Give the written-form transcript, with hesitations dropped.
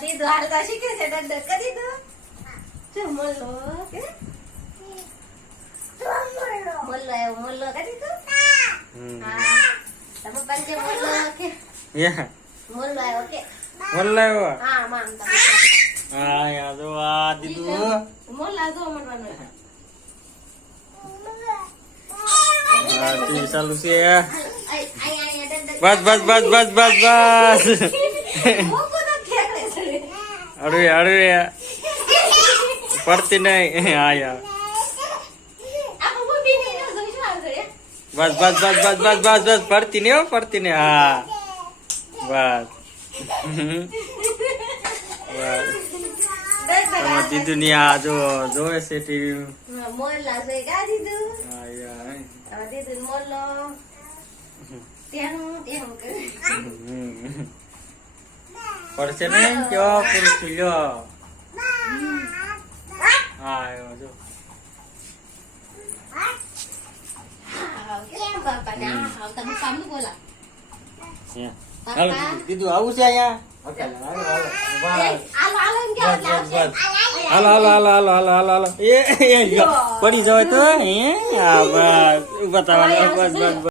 દીધું હાલતા શીખે છે ડર કરી દો મોલ્લો કે મોલ્લો આવ્યો મોલ્લો કરી દો હા તમે પંજે મોલ્લો કે મોલ્લો આવ્યો કે મોલ્લો આવ્યો હા મામ તમે હા યાર જો આ દીધું મોલ્લા જો મનવાનો હા તી ચાલુ છે આય બસ બસ બસ બસ બસ બસ મોકો તો ખેકડે છે અરે અરે પડતી નહીં હા યાર આપો બબી ને જોઈ શું આગળ બસ બસ બસ બસ બસ બસ બસ પડતી નહીં હો પડતી નહીં હા બસ બસ દીધું ની આ જો જોવે છે ટીવી મોલ્લા જોઈ ગા દીધું હા યાર હવે દીધું મોલ્લો તેનું કરે પડશે નહીં કેવો પુરુષ લ્યો હા એવો જો તમે કામનું બોલા હાલો દીધું આવું છે અહીંયા હાલો હાલો હાલો હાલો હાલો હાલો હાલો એ પડી જવાય તો હે હા બસ બતાવવાનું બસ બસ